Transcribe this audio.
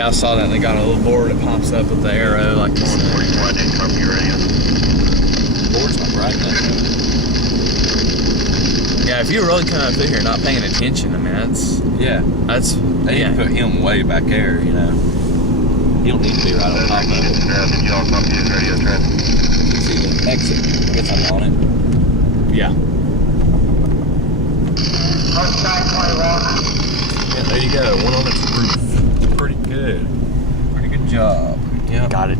guys saw that and they got a little board that pops up with the arrow like this. Board's not bright enough. Yeah, if you're really coming up through here not paying attention, I mean, that's... Yeah. That's... They need to put him way back there, you know. He don't need to be right on top of it. See the exit. I guess I'm on it. Yeah. Yeah, there you go. One on its roof. Pretty good. Pretty good job. Yeah. Got it.